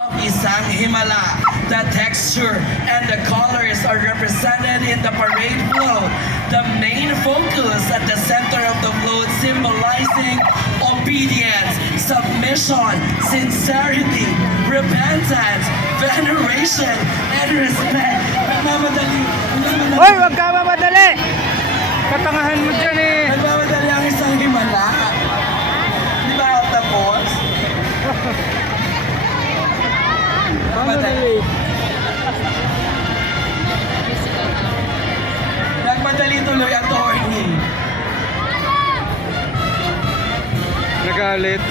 Isang Himala. The texture and the colors are represented in the parade float. The main focus at the center of the float symbolizing obedience, submission, sincerity, repentance, veneration, and respect. Nagmamadali. Hoy, wag ka mamadali! Katangahan mo dyan eh! Nagmamadali ang isang Himala. Di ba tapos? Nagmadali. Nagmadali tuloy ang attorney. Nagalit.